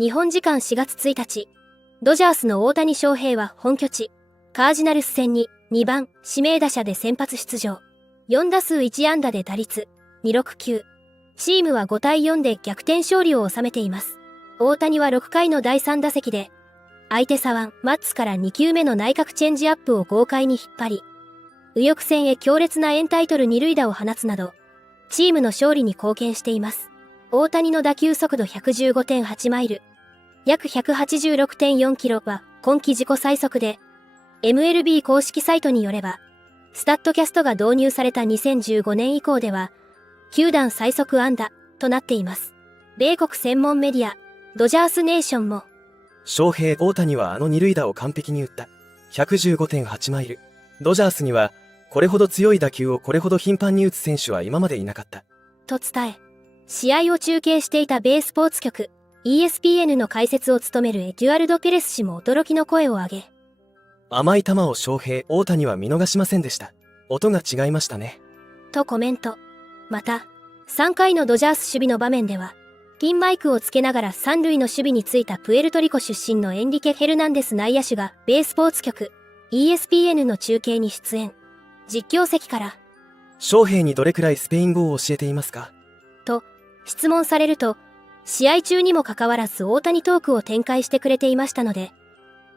日本時間4月1日、ドジャースの大谷翔平は本拠地、カージナルス戦に2番指名打者で先発出場。4打数1安打で打率269。チームは5対4で逆転勝利を収めています。大谷は6回の第3打席で、相手左腕マッツから2球目の内角チェンジアップを豪快に引っ張り、右翼線へ強烈なエンタイトル2塁打を放つなど、チームの勝利に貢献しています。大谷の打球速度 115.8 マイル、約 186.4 キロは今季自己最速で、MLB 公式サイトによれば、スタッドキャストが導入された2015年以降では、球団最速安打となっています。米国専門メディア、ドジャースネーションも、翔平大谷は二塁打を完璧に打った。115.8 マイル。ドジャースには、これほど強い打球をこれほど頻繁に打つ選手は今までいなかった。と伝え、試合を中継していた米スポーツ局、ESPN の解説を務めるエデュアルド・ペレス氏も驚きの声を上げ、甘い球を翔平大谷は見逃しませんでした。音が違いましたね。とコメント。また、3回のドジャース守備の場面では、ピンマイクをつけながら三塁の守備についたプエルトリコ出身のエンリケ・ヘルナンデス内野手が米スポーツ局、ESPN の中継に出演。実況席から、翔平にどれくらいスペイン語を教えていますかと、質問されると、試合中にもかかわらず大谷トークを展開してくれていましたので、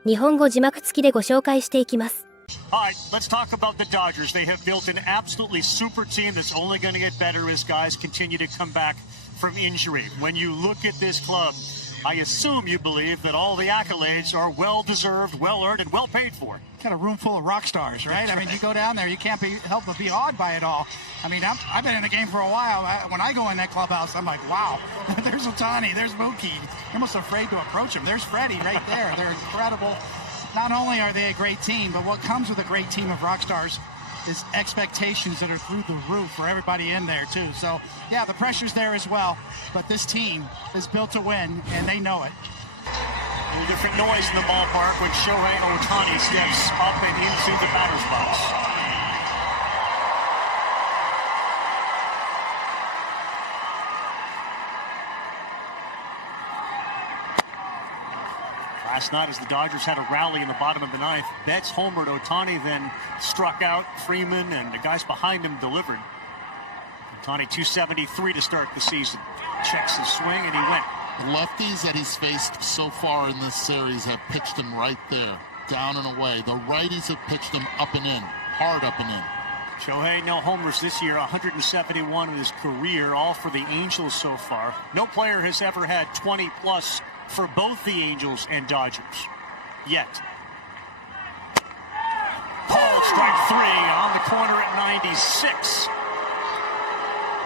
日本語字幕付きでご紹介していきます。Alright, let's talk about the Dodgers. They have built an absolutely super team that's only going to get better as guys continue to come back from injury. When you look at this club, I assume you believe that all the accolades are well-deserved, well-earned, and well-paid for. Got a room full of rock stars, right? I mean, you go down there, you can't help but be awed by it all. I mean, I've been in the game for a while. When I go in that clubhouse, I'm like, wow, there's Ohtani, there's Mookie. You're almost afraid to approach him. There's Freddie right there. They're incredible. Not only are they a great team, but what comes with a great team of rock stars is expectations that are through the roof for everybody in there, too. So, yeah, the pressure's there as well. But this team is built to win, and they know it. A little different noise in the ballpark when Shohei Ohtani steps up and into the batter's box. Last night, as the Dodgers had a rally in the bottom of the ninth, Betts homered, Ohtani then struck out Freeman, and the guys behind him delivered. Ohtani 273 to start the season. Checks his swing, and he went. The lefties that he's faced so far in this series have pitched him right there, down and away. The righties have pitched him up and in, hard up and in. Shohei, no homers this year, 171 in his career, all for the Angels so far. No player has ever had 20-plus for both the Angels and Dodgers. Yet. Called strike three on the corner at 96.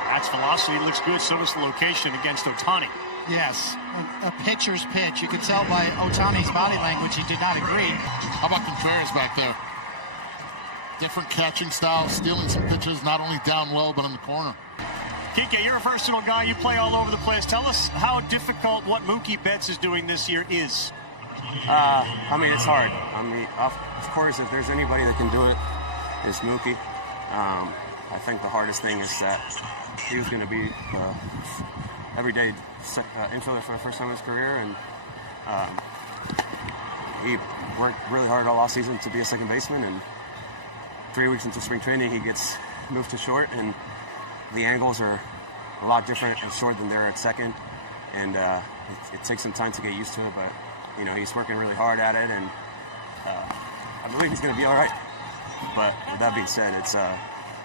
That's velocity, looks good, so does the location against Ohtani. Yes, a pitcher's pitch. You could tell by Ohtani's body language he did not agree. How about Contreras back there? Different catching style, stealing some pitches, not only down low, but in the corner. Kike, you're a versatile guy. You play all over the place. Tell us how difficult what Mookie Betts is doing this year is. I mean, it's hard. I mean, of course, if there's anybody that can do it, it's Mookie. I think the hardest thing is that he was going to be everyday infielder for the first time in his career, and he worked really hard all offseason to be a second baseman, and 3 weeks into spring training, he gets moved to short, and the angles are a lot different at short than they're at second, and it takes some time to get used to it, but you know, he's working really hard at it, and I believe he's going to be all right. But with that being said,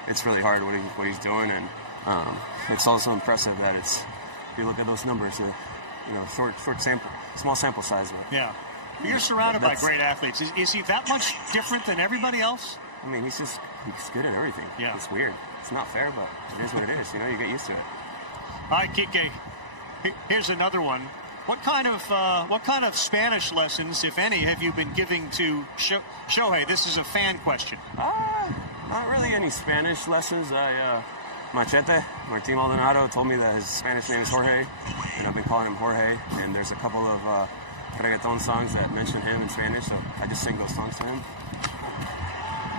it's really hard what he's doing, and it's also impressive that if you look at those numbers, you know, small sample size. But yeah, you're surrounded by great athletes. Is he that much different than everybody else? I mean, he's good at everything. Yeah, it's weird. It's not fair, but it is what it is. You know, you get used to it. All right, Kike. Here's another one. What kind of Spanish lessons, if any, have you been giving to Shohei? This is a fan question. Not really any Spanish lessons. Machete, Martin Maldonado, told me that his Spanish name is Jorge, and I've been calling him Jorge. And there's a couple of reggaeton songs that mention him in Spanish, so I just sing those songs to him.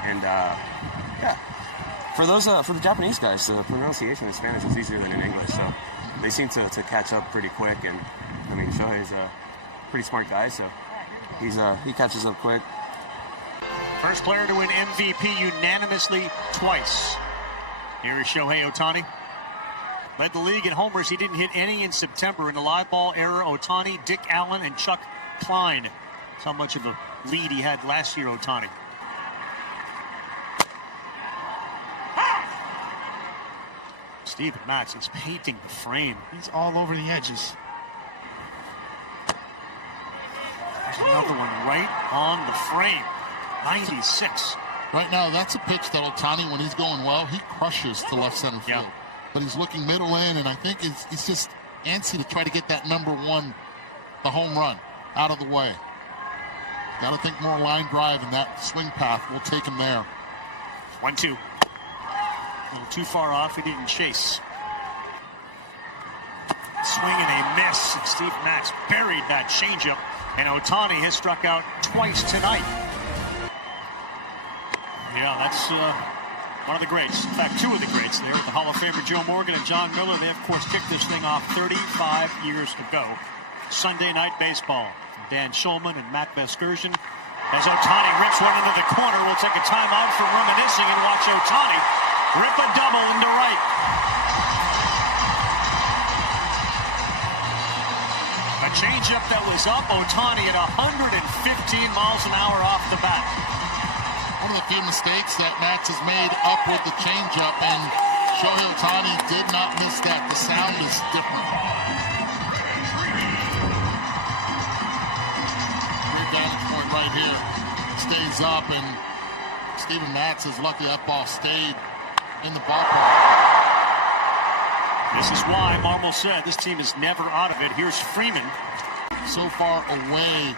And yeah, for the Japanese guys, the pronunciation in Spanish is easier than in English, so they seem to catch up pretty quick. And I mean, Shohei's a pretty smart guy, so he catches up quick. First player to win MVP unanimously twice. Here is Shohei Ohtani. Led the league in homers. He didn't hit any in September. In the live ball era, Ohtani, Dick Allen, and Chuck Klein. That's how much of a lead he had last year, Ohtani. Steven Matz is painting the frame. He's all over the edges. There's another one right on the frame. 96. Right now, that's a pitch that Ohtani, when he's going well, he crushes to left center field. Yeah. But he's looking middle in, and I think he's just antsy to try to get that number one, the home run, out of the way. Got to think more line drive, and that swing path will take him there. 1-2. A little too far off. He didn't chase. Swing and a miss. And Steve Matz buried that changeup. And Ohtani has struck out twice tonight. Yeah, that's one of the greats. In fact, two of the greats there. The Hall of Famer Joe Morgan and John Miller. They, of course, kicked this thing off 35 years ago. Sunday Night Baseball. Dan Schulman and Matt Vasgersian. As Ohtani rips one into the corner, we'll take a timeout for reminiscing and watch Ohtani rip a double into right. A changeup that was up. Ohtani at 115 miles an hour off the bat. One of the few mistakes that Matz has made up with the changeup, and Shohei Ohtani did not miss that. The sound is different. Rear vantage point right here. Stays up, and Steven Matz is lucky that ball stayed in the ballpark. This is why Marmol said this team is never out of it. Here's Freeman. So far away,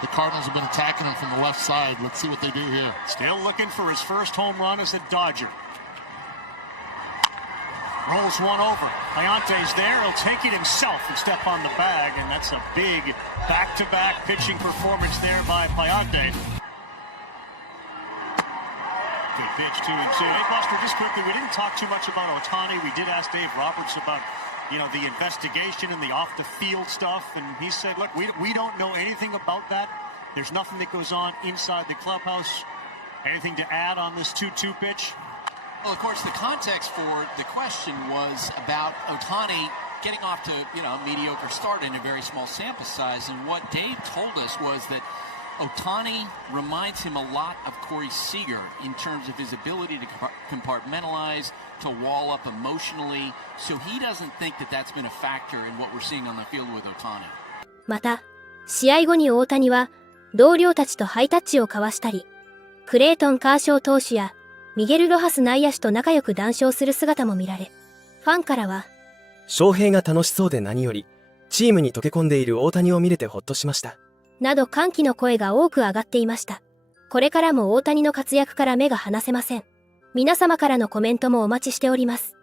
the Cardinals have been attacking him from the left side. Let's see what they do here. Still looking for his first home run as a Dodger. Rolls one over. Leonte's there. He'll take it himself and step on the bag, and that's a big back-to-back pitching performance there by Leonte. Good pitch, 2-2. Hey, Buster, just quickly, we didn't talk too much about Ohtani. We did ask Dave Roberts about, the investigation and the off-the-field stuff, and he said, look, we don't know anything about that. There's nothing that goes on inside the clubhouse. Anything to add on this 2-2 pitch? Well, of course, the context for the question was about Ohtani getting off to, a mediocre start in a very small sample size, and what Dave told us was that Ohtani reminds him a lot of Corey Seager in terms of his ability to compartmentalize, to wall up emotionally. So he doesn't think that that's been a factor in what we're seeing on the field with Ohtani. また、試合後に大谷は同僚たちとハイタッチを交わしたり、クレイトン・カーショー投手やミゲル・ロハス内野手と仲良く談笑する姿も見られ、ファンからは、翔平が楽しそうで何より、チームに溶け込んでいる大谷を見れてほっとしました。など歓喜の声が多く上がっていました。これからも大谷の活躍から目が離せません。皆様からのコメントもお待ちしております。